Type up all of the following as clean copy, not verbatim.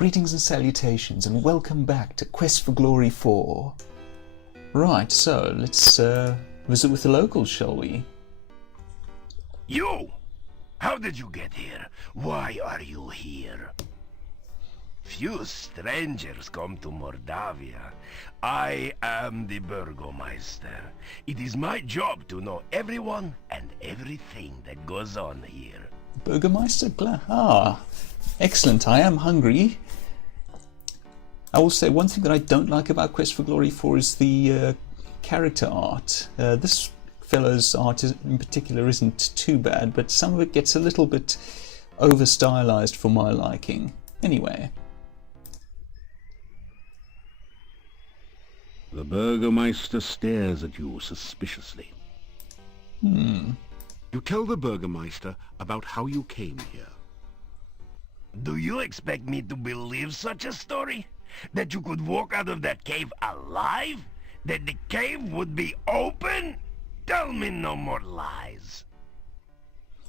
Greetings and salutations, and welcome back to Quest for Glory 4. Right, so let's visit with the locals, shall we? You! How did you get here? Why are you here? Few strangers come to Mordavia. I am the Burgomeister. It is my job to know everyone and everything that goes on here. Burgomeister? Excellent. I am hungry. I will say one thing that I don't like about Quest for Glory 4 is the character art. This fellow's art in particular isn't too bad, but some of it gets a little bit over-stylized for my liking. Anyway. The Burgomeister stares at you suspiciously. You tell the Burgomeister about how you came here. Do you expect me to believe such a story? That you could walk out of that cave alive? That the cave would be open? Tell me no more lies.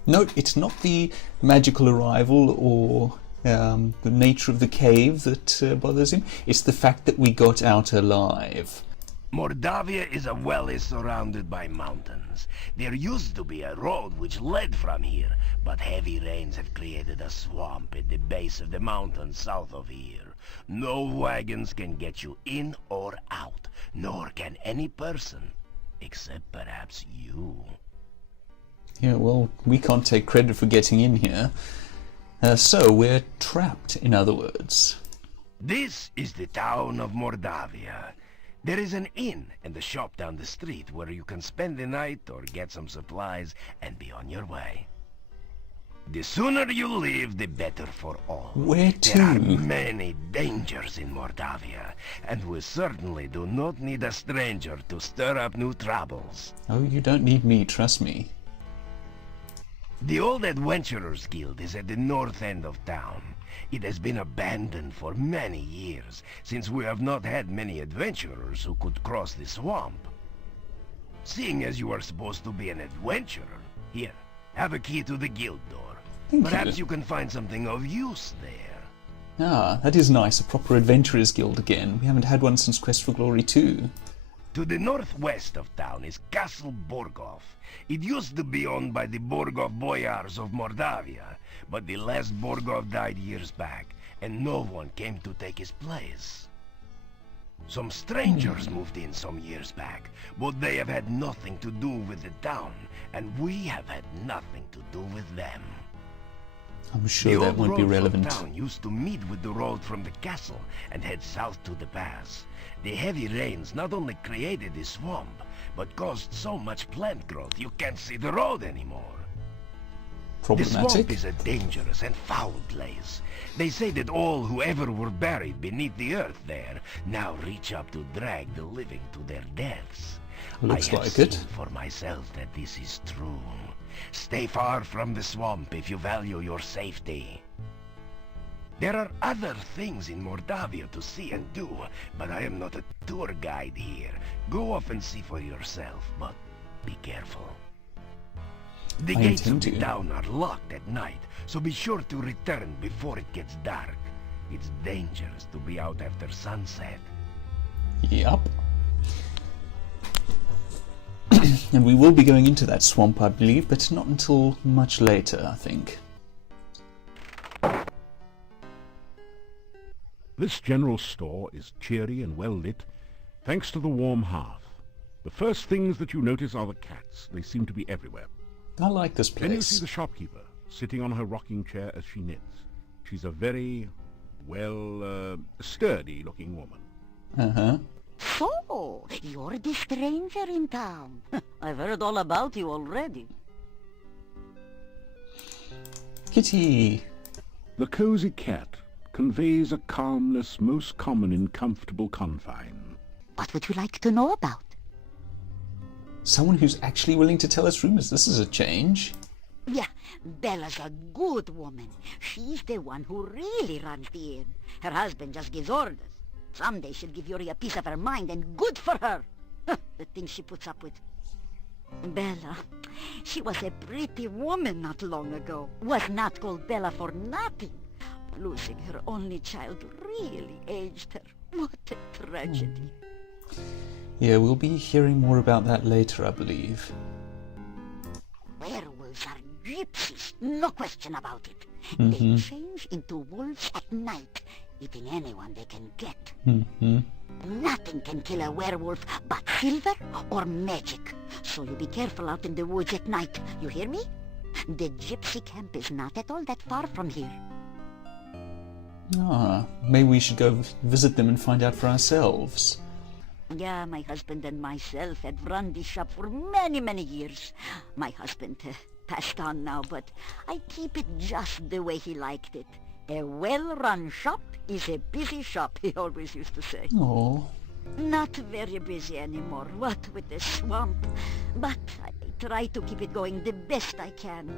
No, it's not the magical arrival or the nature of the cave that bothers him. It's the fact that we got out alive. Mordavia is a valley surrounded by mountains. There used to be a road which led from here, but heavy rains have created a swamp at the base of the mountain south of here. No wagons can get you in or out, nor can any person, except perhaps you. Yeah, well, we can't take credit for getting in here. So we're trapped, in other words. This is the town of Mordavia. There is an inn and a shop down the street where you can spend the night or get some supplies and be on your way. The sooner you leave, the better for all. Where to? There are many dangers in Mordavia, and we certainly do not need a stranger to stir up new troubles. Oh, you don't need me, trust me. The old Adventurers Guild is at the north end of town. It has been abandoned for many years, since we have not had many adventurers who could cross the swamp. Seeing as you are supposed to be an adventurer, here, have a key to the guild door. Perhaps you can find something of use there. Ah, that is nice, a proper adventurers guild again. We haven't had one since Quest for Glory 2. To the northwest of town is Castle Borgov. It used to be owned by the Borgov boyars of Mordavia, but the last Borgov died years back, and no one came to take his place. Some strangers moved in some years back, but they have had nothing to do with the town, and we have had nothing to do with them. I'm sure that won't be relevant. The town used to meet with the road from the castle and head south to the pass. The heavy rains not only created the swamp, but caused so much plant growth you can't see the road anymore. The swamp is a dangerous and foul place. They say that all who ever were buried beneath the earth there now reach up to drag the living to their deaths. Looks I have like seen it. for myself that this is true. Stay far from the swamp if you value your safety. There are other things in Mordavia to see and do, but I am not a tour guide here. Go off and see for yourself, but be careful. The gates of the town are locked at night, so be sure to return before it gets dark. It's dangerous to be out after sunset. Yup. And we will be going into that swamp, I believe, but not until much later, I think. This general store is cheery and well lit, thanks to the warm hearth. The first things that you notice are the cats. They seem to be everywhere. I like this Then you see place. the shopkeeper, sitting on her rocking chair as she knits. She's a very, sturdy-looking woman. Uh-huh. So, you're the stranger in town. I've heard all about you already. Kitty. The cozy cat conveys a calmness most common in comfortable confine. What would you like to know about? Someone who's actually willing to tell us rumors. This is a change. Yeah, Bella's a good woman. She's the one who really runs the inn. Her husband just gives orders. Someday she'll give Yuri a piece of her mind, and good for her. The things she puts up with. Bella, she was a pretty woman not long ago. Was not called Bella for nothing. Losing her only child really aged her. What a tragedy. Yeah, we'll be hearing more about that later, I believe. Werewolves are gypsies, no question about it. They change into wolves at night, eating anyone they can get. Nothing can kill a werewolf but silver or magic. So you be careful out in the woods at night, you hear me? The gypsy camp is not at all that far from here. Ah, maybe we should go visit them and find out for ourselves. Yeah, my husband and myself had run this shop for many, many years. My husband passed on now, but I keep it just the way he liked it. A well-run shop is a busy shop, he always used to say. Oh. Not very busy anymore, what with the swamp. But I try to keep it going the best I can.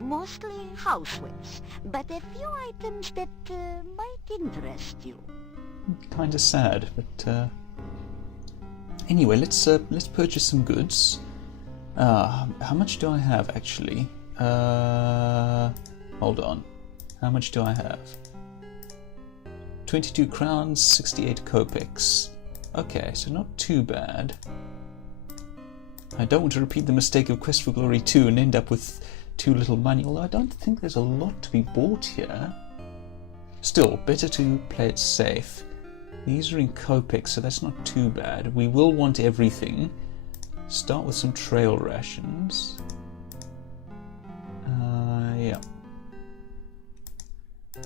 Mostly housewares, but a few items that might interest you. Kind of sad, but anyway, let's purchase some goods. How much do I have actually? Hold on. How much do I have? 22 crowns, 68 kopecks. Okay, so not too bad. I don't want to repeat the mistake of Quest for Glory 2 and end up with too little money, although I don't think there's a lot to be bought here. Still, better to play it safe. These are in kopecks, so that's not too bad. We will want everything. Start with some trail rations. Yeah.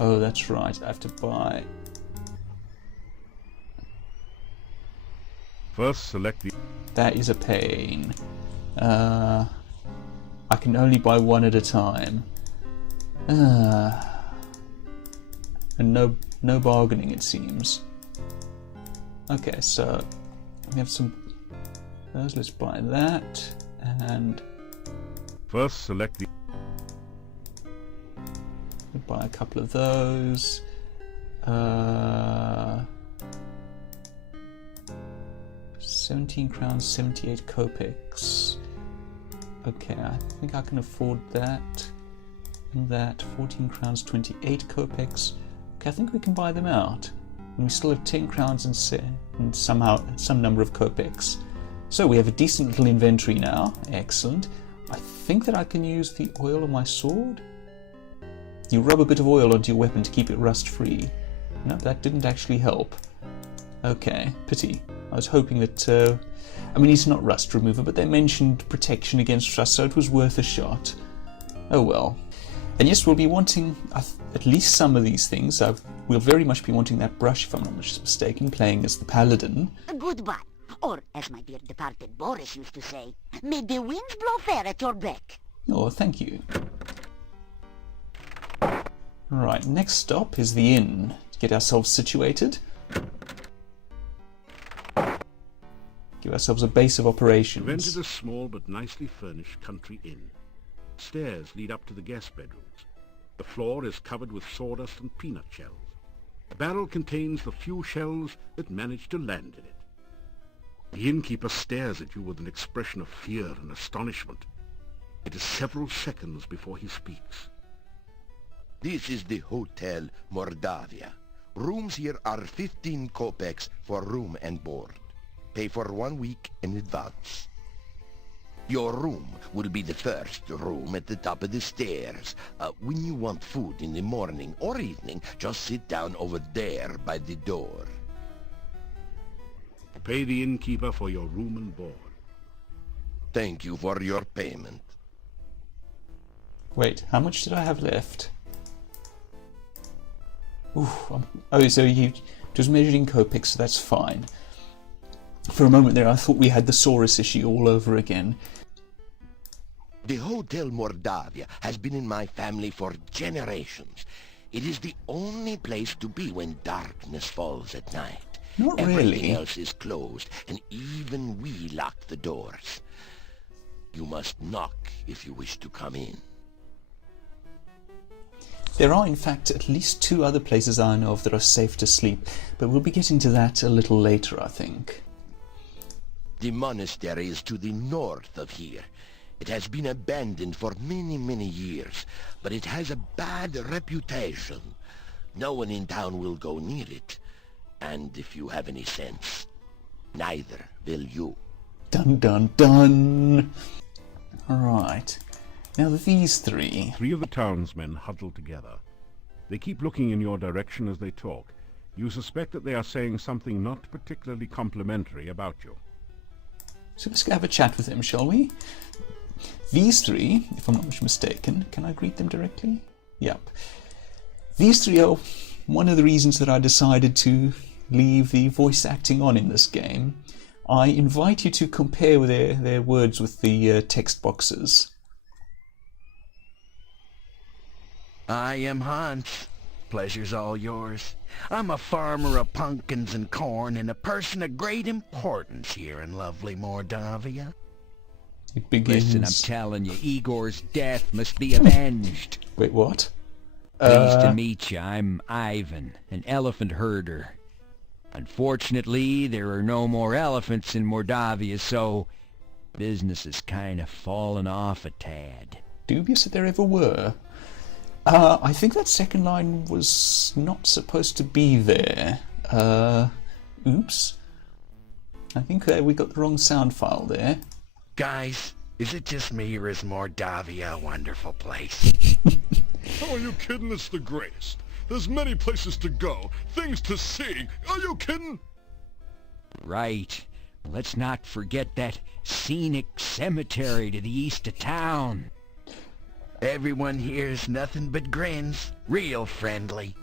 Oh, that's right. I have to buy. First, select the... That is a pain. I can only buy one at a time. And no bargaining, it seems. Okay, so we have some those. Let's buy that, and First, select the... we'll buy a couple of those. 17 crowns, 78 kopecks. Okay, I think I can afford that. And that, 14 crowns, 28 kopecks. Okay, I think we can buy them out. And we still have 10 crowns and somehow some number of kopecks. So we have a decent little inventory now. Excellent. I think that I can use the oil on my sword. You rub a bit of oil onto your weapon to keep it rust free. No, that didn't actually help. Okay, pity. I was hoping that, I mean, it's not rust remover, but they mentioned protection against rust, so it was worth a shot. Oh well. And yes, we'll be wanting at least some of these things. We'll very much be wanting that brush, if I'm not mistaken, playing as the paladin. Goodbye. Or, as my dear departed Boris used to say, may the winds blow fair at your beck. Oh, thank you. Right, next stop is the inn. To get ourselves situated. Give ourselves a base of operations. You've entered a small but nicely furnished country inn. Stairs lead up to the guest bedrooms. The floor is covered with sawdust and peanut shells. A barrel contains the few shells that manage to land in it. The innkeeper stares at you with an expression of fear and astonishment. It is several seconds before he speaks. This is the Hotel Mordavia. Rooms here are 15 kopecks for room and board. Pay for 1 week in advance. Your room will be the first room at the top of the stairs. When you want food in the morning or evening, just sit down over there by the door. Pay the innkeeper for your room and board. Thank you for your payment. Wait, how much did I have left? Ooh, oh, so it was measured in kopecks, so that's fine. For a moment there I thought we had the Saurus issue all over again. The Hotel Mordavia has been in my family for generations. It is the only place to be when darkness falls at night. Not Everything really. else is closed, and even we lock the doors. You must knock if you wish to come in. There are in fact at least 2 other places I know of that are safe to sleep, but we'll be getting to that a little later, I think. The monastery is to the north of here. It has been abandoned for many, many years, but it has a bad reputation. No one in town will go near it. And if you have any sense, neither will you. Dun dun dun! Alright. Now these three. Three of the townsmen huddle together. They keep looking in your direction as they talk. You suspect that they are saying something not particularly complimentary about you. So let's go have a chat with them, shall we? These three, if I'm not mistaken, can I greet them directly? Yep. These three are one of the reasons that I decided to leave the voice acting on in this game. I invite you to compare their words with the text boxes. I am Hans. Pleasure's all yours. I'm a farmer of pumpkins and corn and a person of great importance here in lovely Mordavia. It begins... Listen, I'm telling you, Igor's death must be avenged. Wait, what? Pleased to meet you. I'm Ivan, an elephant herder. Unfortunately, there are no more elephants in Mordavia, so business has kind of fallen off a tad. Dubious that there ever were. I think that second line was not supposed to be there. Oops. I think we got the wrong sound file there. Guys, is it just me or is Mordavia a wonderful place? Oh, are you kidding? It's the greatest. There's many places to go, things to see. Are you kidding? Right. Let's not forget that scenic cemetery to the east of town. Everyone here's nothing but grins. Real friendly.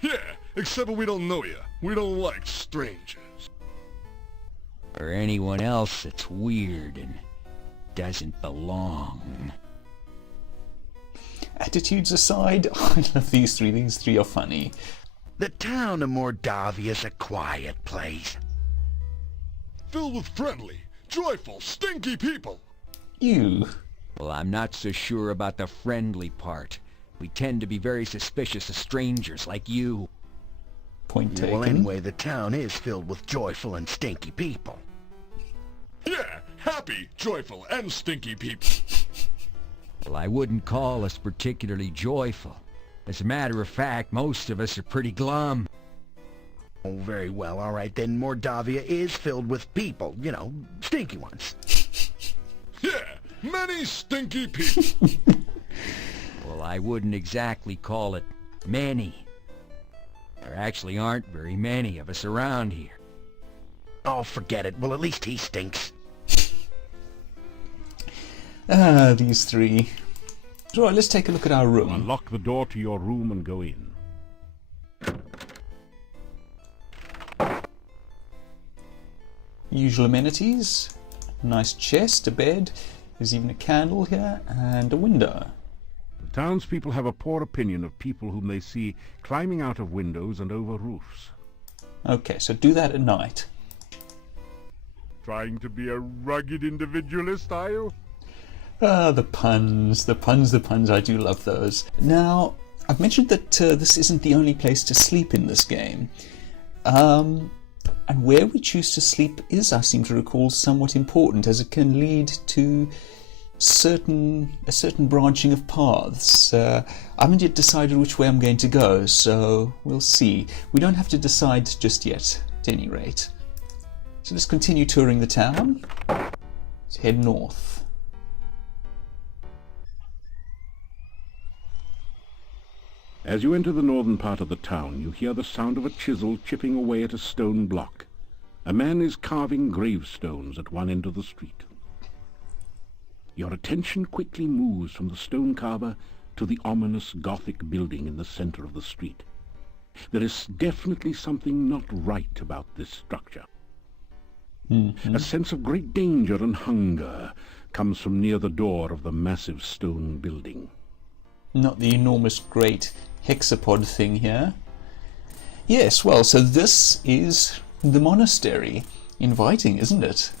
Yeah, except when we don't know you. We don't like strangers. Or anyone else that's weird and doesn't belong. Attitudes aside, I love these three. These three are funny. The town of Mordavia's a quiet place. Filled with friendly, joyful, stinky people. You. Well, I'm not so sure about the friendly part. We tend to be very suspicious of strangers like you. Point taken. Well, anyway, the town is filled with joyful and stinky people. Yeah, happy, joyful, and stinky people. Well, I wouldn't call us particularly joyful. As a matter of fact, most of us are pretty glum. Oh, very well, all right, then Mordavia is filled with people, you know, stinky ones. Yeah, many stinky people. Well, I wouldn't exactly call it many. There actually aren't very many of us around here. Oh, forget it. Well, at least he stinks. These three. Right, let's take a look at our room. Unlock the door to your room and go in. Usual amenities. Nice chest, a bed. There's even a candle here and a window. The townspeople have a poor opinion of people whom they see climbing out of windows and over roofs. Okay, so do that at night. Trying to be a rugged individualist, are you? The puns, the puns, the puns. I do love those. Now, I've mentioned that this isn't the only place to sleep in this game. And where we choose to sleep is, I seem to recall, somewhat important, as it can lead to a certain branching of paths. I haven't yet decided which way I'm going to go, so we'll see. We don't have to decide just yet, at any rate. So let's continue touring the town. Let's head north. As you enter the northern part of the town, you hear the sound of a chisel chipping away at a stone block. A man is carving gravestones at one end of the street. Your attention quickly moves from the stone carver to the ominous Gothic building in the center of the street. There is definitely something not right about this structure. A sense of great danger and hunger comes from near the door of the massive stone building. Not the enormous great hexapod thing here. Yes, well, so this is the monastery. Inviting, isn't it?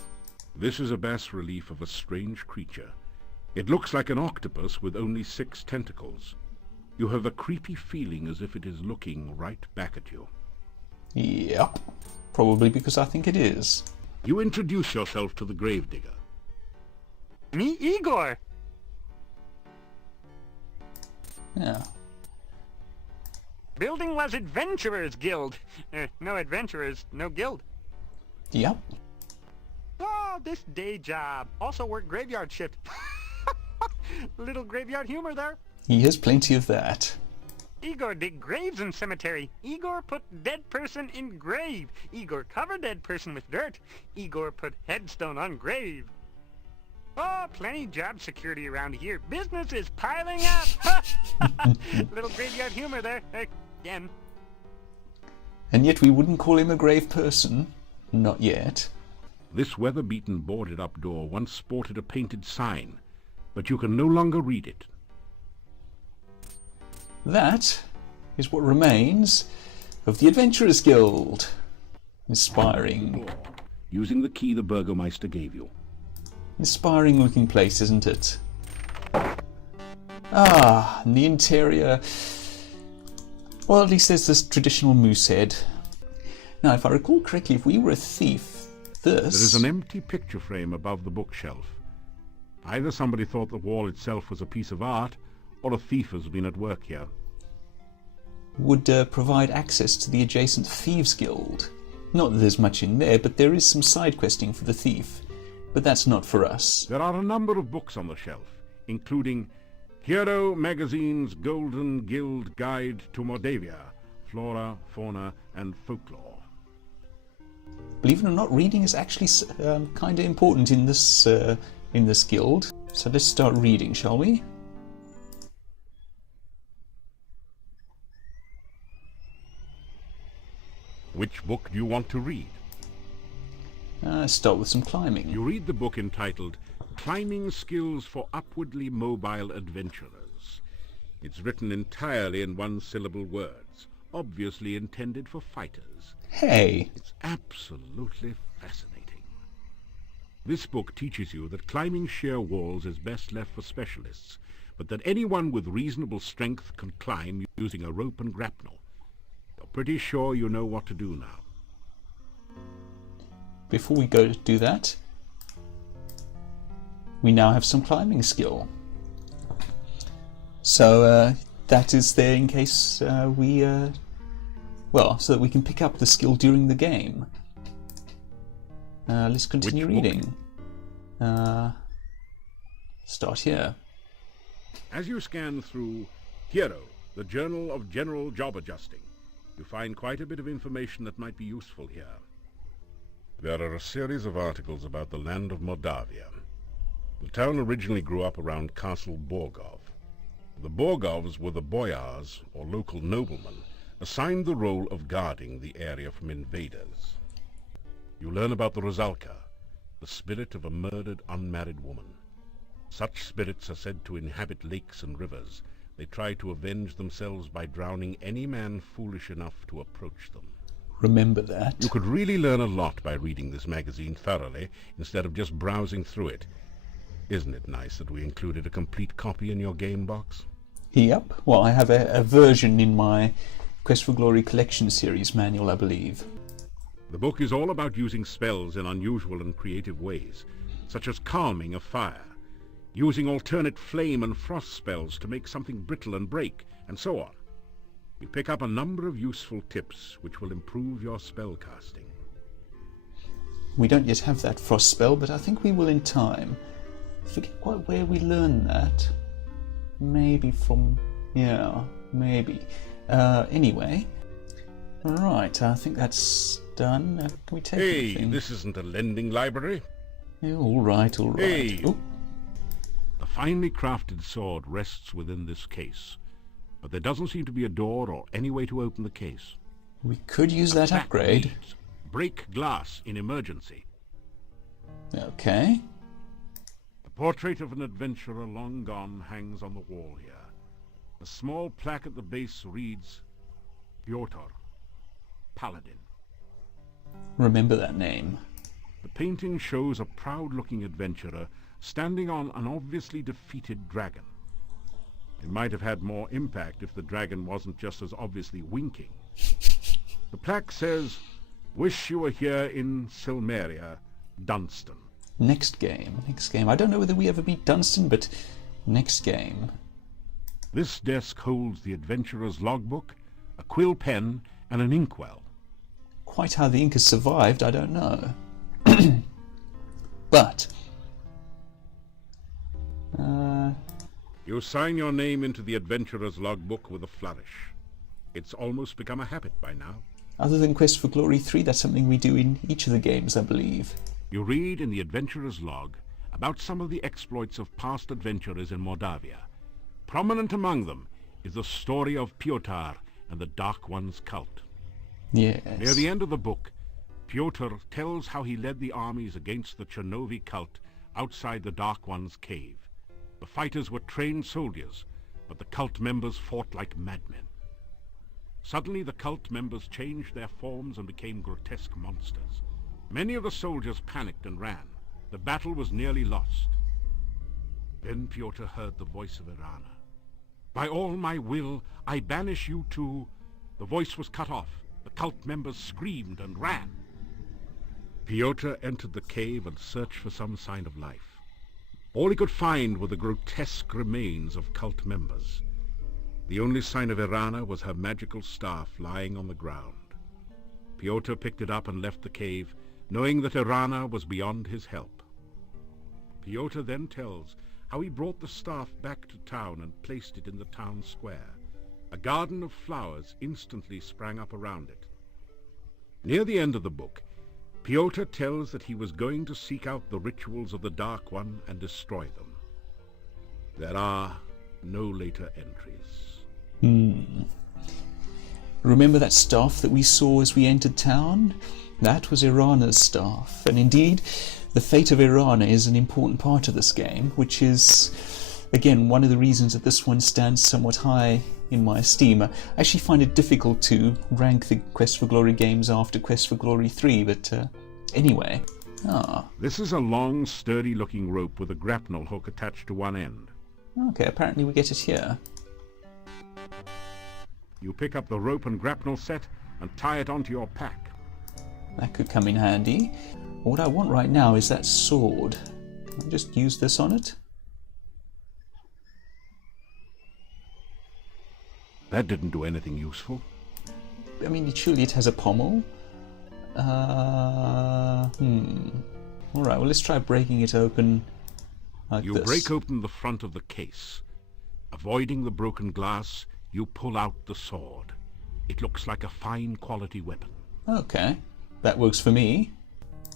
This is a bas-relief of a strange creature. It looks like an octopus with only 6 tentacles. You have a creepy feeling as if it is looking right back at you. Yep. Probably because I think it is. You introduce yourself to the gravedigger. Me, Igor. Yeah. Building was Adventurers Guild. No adventurers, no guild. Yep. Oh, this day job. Also work graveyard shift. Little graveyard humor there. He has plenty of that. Igor dig graves in cemetery. Igor put dead person in grave. Igor cover dead person with dirt. Igor put headstone on grave. Oh, plenty job security around here. Business is piling up. Little graveyard humor there. Again. And yet we wouldn't call him a grave person. Not yet. This weather-beaten boarded-up door once sported a painted sign, but you can no longer read it. That is what remains of the Adventurers Guild. Inspiring. Using the key the Burgomeister gave you. Inspiring looking place, isn't it? Ah, and the interior... Well, at least there's this traditional moose head. Now, if I recall correctly, if we were a thief, this... There is an empty picture frame above the bookshelf. Either somebody thought the wall itself was a piece of art, or a thief has been at work here. would provide access to the adjacent Thieves Guild. Not that there's much in there, but there is some side questing for the thief. But that's not for us. There are a number of books on the shelf, including Hero Magazine's Golden Guild Guide to Mordavia, Flora, Fauna, and Folklore. Believe it or not, reading is actually kind of important in this guild. So let's start reading, shall we? Which book do you want to read? Start with some climbing. You read the book entitled Climbing Skills for Upwardly Mobile Adventurers. It's written entirely in one-syllable words, obviously intended for fighters. Hey! It's absolutely fascinating. This book teaches you that climbing sheer walls is best left for specialists, but that anyone with reasonable strength can climb using a rope and grapnel. You're pretty sure you know what to do now. Before we go to do that, we now have some climbing skill. So that is there in case so that we can pick up the skill during the game. Let's continue reading. Start here. As you scan through Hero, the Journal of General Job Adjusting, you find quite a bit of information that might be useful here. There are a series of articles about the land of Mordavia. The town originally grew up around Castle Borgov. The Borgovs were the boyars, or local noblemen, assigned the role of guarding the area from invaders. You learn about the Rosalka, the spirit of a murdered unmarried woman. Such spirits are said to inhabit lakes and rivers. They try to avenge themselves by drowning any man foolish enough to approach them. Remember that. You could really learn a lot by reading this magazine thoroughly, instead of just browsing through it. Isn't it nice that we included a complete copy in your game box? Yep. Well, I have a version in my Quest for Glory collection series manual, I believe. The book is all about using spells in unusual and creative ways, such as calming a fire, using alternate flame and frost spells to make something brittle and break, and so on. You pick up a number of useful tips which will improve your spellcasting. We don't yet have that frost spell, but I think we will in time. I forget quite where we learned that. Maybe from... yeah, maybe. Anyway. Right, I think that's done. Can we take anything? This isn't a lending library. Yeah, all right, all right. Hey! Oh. A finely crafted sword rests within this case, but there doesn't seem to be a door or any way to open the case. We could use that Attack upgrade. needs. Break glass in emergency. Okay. The portrait of an adventurer long gone hangs on the wall here. A small plaque at the base reads, Piotr, Paladin. Remember that name. The painting shows a proud-looking adventurer standing on an obviously defeated dragon. It might have had more impact if the dragon wasn't just as obviously winking. The plaque says, Wish you were here in Silmeria, Dunstan. Next game. I don't know whether we ever beat Dunstan, but next game. This desk holds the adventurer's logbook, a quill pen, and an inkwell. Quite how the Incas survived, I don't know. But You sign your name into the adventurer's logbook with a flourish. It's almost become a habit by now. other than Quest for Glory 3, that's something we do in each of the games, I believe. You read in the adventurer's log about some of the exploits of past adventurers in Mordavia. Prominent among them is the story of Piotr and the Dark One's cult. Yes. Near the end of the book, Piotr tells how he led the armies against the Chernovi cult outside the Dark One's cave. The fighters were trained soldiers, but the cult members fought like madmen. Suddenly the cult members changed their forms and became grotesque monsters. Many of the soldiers panicked and ran. The battle was nearly lost. Then Piotr heard the voice of Irana. "By all my will, I banish you to..." The voice was cut off. The cult members screamed and ran. Piotr entered the cave and searched for some sign of life. All he could find were the grotesque remains of cult members. The only sign of Irana was her magical staff lying on the ground. Piotr picked it up and left the cave, knowing that Irana was beyond his help. Piotr then tells how he brought the staff back to town and placed it in the town square. A garden of flowers instantly sprang up around it. Near the end of the book, Piotr tells that he was going to seek out the rituals of the Dark One and destroy them. There are no later entries. Remember that staff that we saw as we entered town? That was Irana's staff, and indeed, the fate of Irana is an important part of this game, which is, again, one of the reasons that this one stands somewhat high in my esteem. I actually find it difficult to rank the Quest for Glory games after Quest for Glory 3, but anyway. This is a long, sturdy-looking rope with a grapnel hook attached to one end. Okay, apparently we get it here. You pick up the rope and grapnel set and tie it onto your pack. That could come in handy. What I want right now is that sword. I'll just use this on it. That didn't do anything useful. I mean, surely it has a pommel. Alright, well, let's try breaking it open like You this. break open the front of the case. Avoiding the broken glass, you pull out the sword. It looks like a fine quality weapon. Okay, that works for me.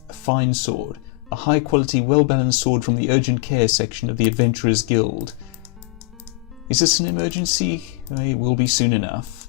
A fine sword. A high quality, well balanced sword from the urgent care section of the Adventurers Guild. Is this an emergency? It will be soon enough.